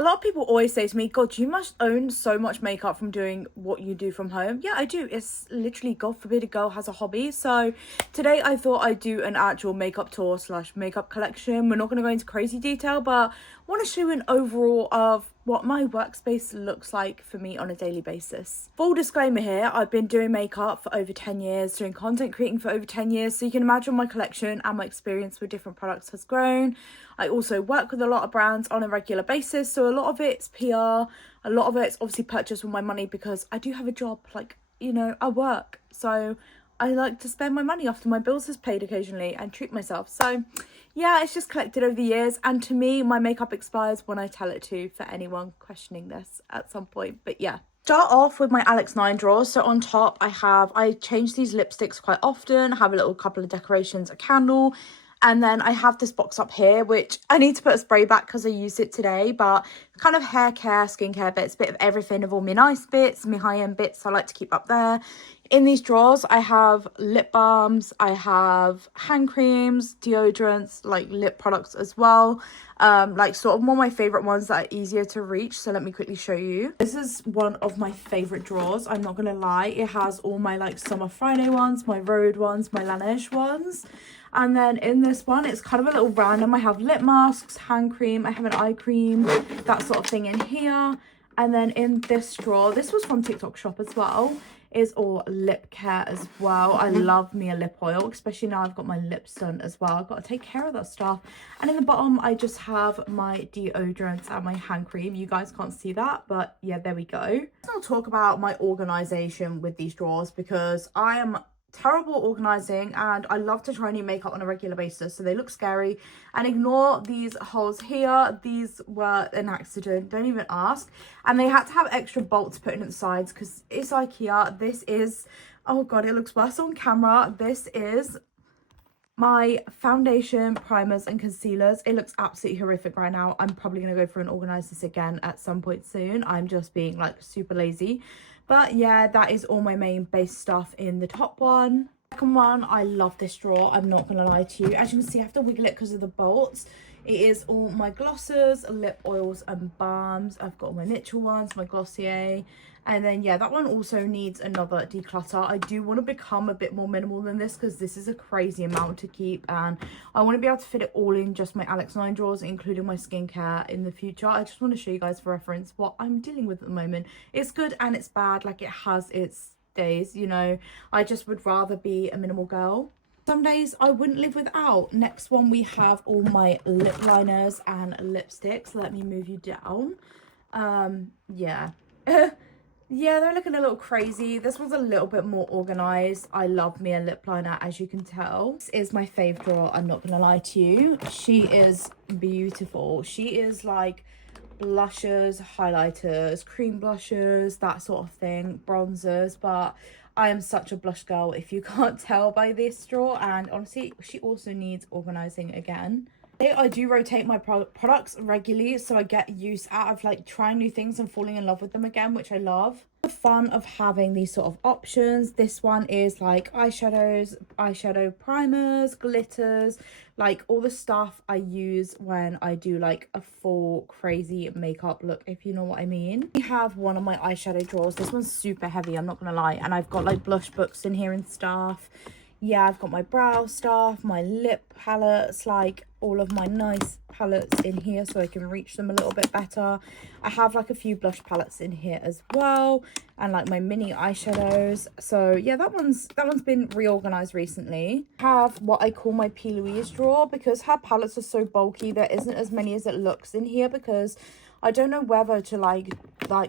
A lot of people always say to me, God, you must own so much makeup from doing what you do from home. Yeah, I do. It's literally, God forbid, a girl has a hobby. So today I thought I'd do an actual makeup tour slash makeup collection. We're not going to go into crazy detail, but I want to show you an overall of what my workspace looks like for me on a daily basis. Full disclaimer here, I've been doing makeup for over 10 years, doing content creating for over 10 years. So you can imagine my collection and my experience with different products has grown. I also work with a lot of brands on a regular basis. So a lot of it's PR, a lot of it's obviously purchased with my money because I do have a job, like, you know, I work. So I like to spend my money after my bills is paid occasionally and treat myself. So yeah, it's just collected over the years. And to me, my makeup expires when I tell it to, for anyone questioning this at some point. But yeah. Start off with my Alex 9 drawers. So on top I change these lipsticks quite often, have a little couple of decorations, a candle. And then I have this box up here, which I need to put a spray back because I used it today. But kind of hair care, skincare bits, bit of everything of all my nice bits, my high-end bits I like to keep up there. In these drawers, I have lip balms, I have hand creams, deodorants, like lip products as well. Like sort of one of my favorite ones that are easier to reach. So let me quickly show you. This is one of my favorite drawers. I'm not gonna lie. It has all my like Summer Friday ones, my Road ones, my Laneige ones. And then in this one, it's kind of a little random. I have lip masks, hand cream, I have an eye cream, that sort of thing in here. And then in this drawer, this was from TikTok Shop as well, is all lip care as well. I love me a lip oil, especially now I've got my lips done as well. I've got to take care of that stuff. And in the bottom, I just have my deodorants and my hand cream. You guys can't see that, but yeah, there we go. I'll talk about my organization with these drawers because I am terrible organizing and I love to try new makeup on a regular basis, so they look scary. And ignore these holes here, these were an accident, don't even ask. And they had to have extra bolts put in at the sides because it's IKEA. This is, oh god, it looks worse on camera. This is my foundation, primers and concealers. It looks absolutely horrific right now. I'm probably gonna go for and organize this again at some point soon. I'm just being like super lazy. But yeah, that is all my main base stuff in the top one. Second one, I love this drawer. I'm not gonna lie to you. As you can see, I have to wiggle it because of the bolts. It is all my glossers, lip oils and balms. I've got all my Mitchell ones, my Glossier. And then yeah, that one also needs another declutter. I do want to become a bit more minimal than this because this is a crazy amount to keep, and I want to be able to fit it all in just my Alex 9 drawers, including my skincare in the future. I just want to show you guys for reference what I'm dealing with at the moment. It's good and it's bad, like it has its days, you know. I just would rather be a minimal girl. Some days I wouldn't live without. Next one, we have all my lip liners and lipsticks. Let me move you down. Yeah. Yeah, they're looking a little crazy. This one's a little bit more organized. I love me a lip liner, as you can tell. This is my fave drawer, I'm not gonna lie to you. She is beautiful. She is like blushers, highlighters, cream blushers, that sort of thing, bronzers. But I am such a blush girl, if you can't tell by this drawer. And honestly, she also needs organizing again. I do rotate my products regularly, so I get used out of like trying new things and falling in love with them again, which I love. The fun of having these sort of options. This one is like eyeshadows, eyeshadow primers, glitters, like all the stuff I use when I do like a full crazy makeup look, if you know what I mean. We have one of my eyeshadow drawers. This one's super heavy, I'm not gonna lie, and I've got like blush books in here and stuff. Yeah, I've got my brow stuff, my lip palettes, like all of my nice palettes in here so I can reach them a little bit better. I have like a few blush palettes in here as well, and like my mini eyeshadows. So yeah, that one's been reorganized recently. I have what I call my P. Louise drawer because her palettes are so bulky. There isn't as many as it looks in here because I don't know whether to like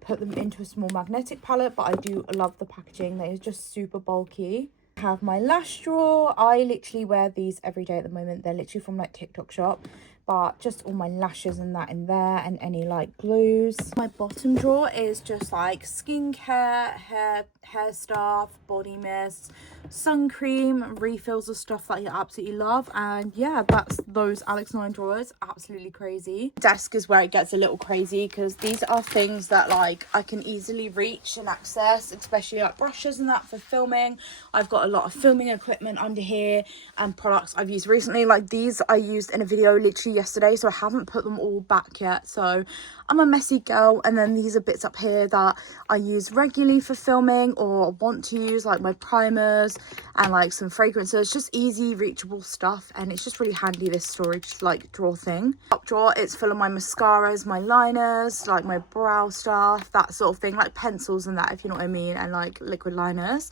put them into a small magnetic palette, but I do love the packaging. They are just super bulky. Have my lash drawer. I literally wear these every day at the moment. They're literally from like TikTok Shop, but just all my lashes and that in there, and any like glues. My bottom drawer is just like skincare, hair stuff, body mist, sun cream, refills of stuff that you absolutely love. And yeah, that's those Alex 9 drawers. Absolutely crazy. Desk is where it gets a little crazy because these are things that like I can easily reach and access, especially like brushes and that for filming. I've got a lot of filming equipment under here and products I've used recently. Like these I used in a video literally yesterday, so I haven't put them all back yet. So I'm a messy girl. And then these are bits up here that I use regularly for filming or want to use, like my primers and like some fragrances. Just easy reachable stuff, and it's just really handy, this storage like drawer thing. Top drawer, it's full of my mascaras, my liners, like my brow stuff, that sort of thing, like pencils and that, if you know what I mean, and like liquid liners.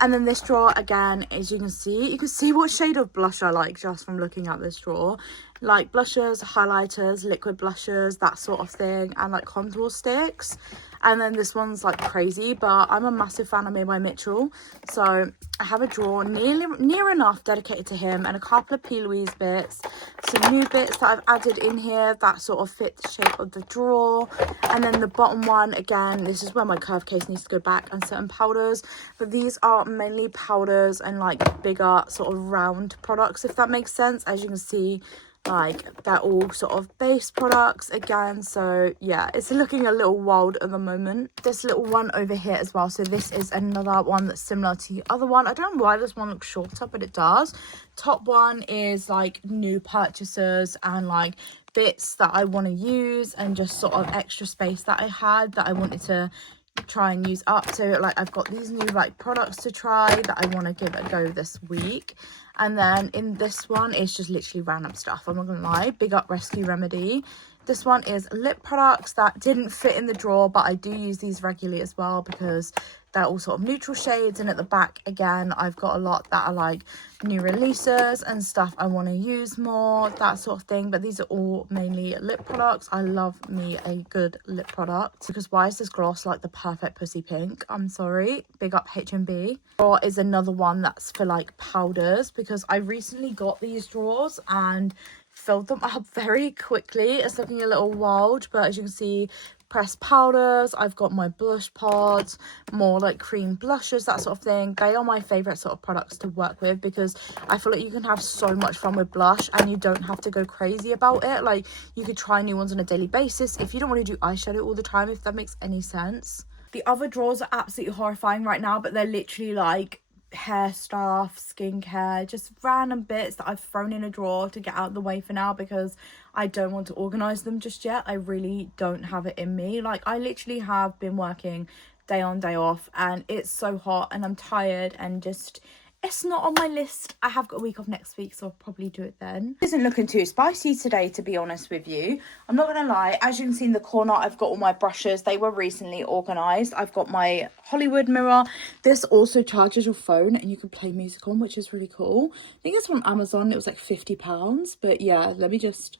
And then this drawer, again, as you can see what shade of blush I like just from looking at this drawer. Like blushers, highlighters, liquid blushers, that sort of thing, and like contour sticks. And then this one's like crazy, but I'm a massive fan of Made by Mitchell, so I have a drawer near enough dedicated to him, and a couple of P. Louise bits, some new bits that I've added in here that sort of fit the shape of the drawer. And then the bottom one, again, this is where my curve case needs to go back, and certain powders, but these are mainly powders and like bigger sort of round products, if that makes sense. As you can see, like they're all sort of base products again, so yeah, it's looking a little wild at the moment. This little one over here as well, so this is another one that's similar to the other one. I don't know why this one looks shorter, but it does. Top one is like new purchases and like bits that I want to use, and just sort of extra space that I had that I wanted to try and use up. So like I've got these new like products to try that I want to give it a go this week. And then in this one, it's just literally random stuff, I'm not gonna lie. Big up Rescue Remedy. This one is lip products that didn't fit in the drawer, but I do use these regularly as well because they're all sort of neutral shades. And at the back, again, I've got a lot that are like new releases and stuff I want to use more, that sort of thing. But these are all mainly lip products. I love me a good lip product, because why is this gloss like the perfect pussy pink? I'm sorry. Big up H&B. Drawer is another one that's for like powders, because I recently got these drawers and filled them up very quickly. It's looking a little wild, but as you can see, pressed powders, I've got my blush pods, more like cream blushes, that sort of thing. They are my favorite sort of products to work with, because I feel like you can have so much fun with blush and you don't have to go crazy about it. Like, you could try new ones on a daily basis if you don't want to do eyeshadow all the time, if that makes any sense. The other drawers are absolutely horrifying right now, but they're literally like hair stuff, skincare, just random bits that I've thrown in a drawer to get out of the way for now, because I don't want to organize them just yet. I really don't have it in me. Like, I literally have been working day on, day off, and it's so hot and I'm tired, and just it's not on my list. I have got a week off next week, so I'll probably do it then. It isn't looking too spicy today, to be honest with you. I'm not gonna lie. As you can see in the corner, I've got all my brushes. They were recently organized. I've got my Hollywood mirror. This also charges your phone and you can play music on, which is really cool. I think it's from Amazon. It was like £50, but yeah, let me just...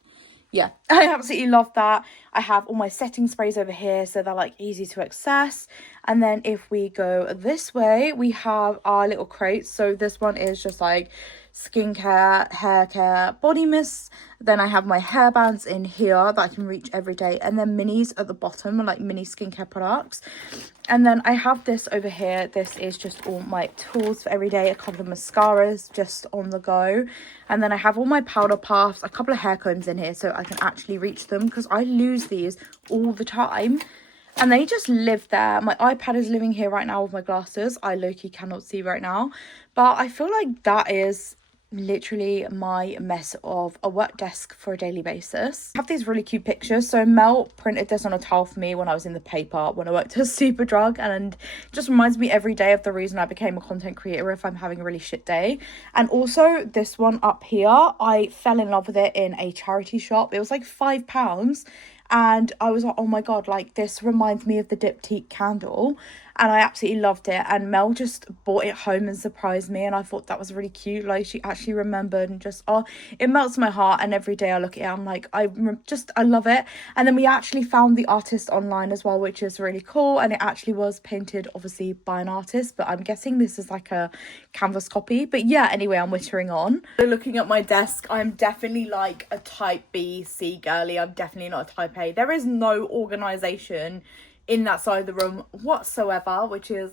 yeah, I absolutely love that. I have all my setting sprays over here, so they're like easy to access. And then if we go this way, we have our little crates. So this one is just like skincare, hair care, body mist. Then I have my hair bands in here that I can reach every day, and then minis at the bottom are like mini skincare products. And then I have this over here. This is just all my tools for every day. A couple of mascaras just on the go. And then I have all my powder puffs, a couple of hair combs in here so I can actually reach them, because I lose these all the time and they just live there. My iPad is living here right now with my glasses. I low-key cannot see right now, but I feel like that is literally my mess of a work desk for a daily basis. I have these really cute pictures. So Mel printed this on a towel for me when I was in the paper when I worked at Superdrug, and it just reminds me every day of the reason I became a content creator if I'm having a really shit day. And also this one up here, I fell in love with it in a charity shop. It was like £5, and I was like, oh my god, like this reminds me of the Diptyque candle, and I absolutely loved it. And Mel just bought it home and surprised me, and I thought that was really cute. Like, she actually remembered, and just, oh, it melts my heart. And every day I look at it, I'm like, I love it. And then we actually found the artist online as well, which is really cool, and it actually was painted obviously by an artist, but I'm guessing this is like a canvas copy. But yeah, anyway, I'm whittering on. So looking at my desk, I'm definitely like a type B, C girly. I'm definitely not a type A. There is no organization in that side of the room whatsoever, which is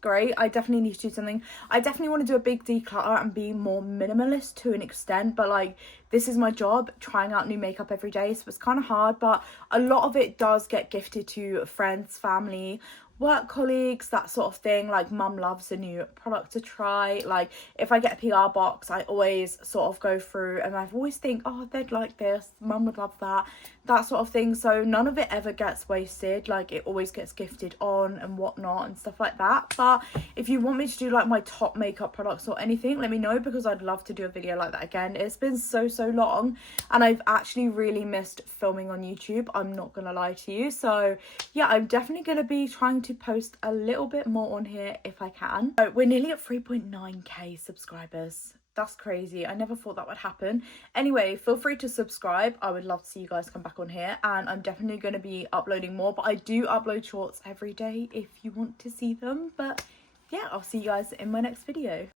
great. I definitely need to do something. I definitely want to do a big declutter and be more minimalist to an extent, but like, this is my job, trying out new makeup every day, so it's kind of hard. But a lot of it does get gifted to friends, family, work colleagues, that sort of thing. Like mum loves a new product to try. Like if I get a PR box, I always sort of go through and I've always think, oh, they'd like this, mum would love that sort of thing. So none of it ever gets wasted. Like it always gets gifted on and whatnot and stuff like that. But if you want me to do like my top makeup products or anything, let me know, because I'd love to do a video like that again. It's been so long and I've actually really missed filming on YouTube, I'm not gonna lie to you. So yeah, I'm definitely gonna be trying to post a little bit more on here if I can. So we're nearly at 3.9k subscribers. That's crazy. I never thought that would happen. Anyway, feel free to subscribe. I would love to see you guys come back on here, and I'm definitely going to be uploading more, but I do upload shorts every day if you want to see them. But yeah, I'll see you guys in my next video.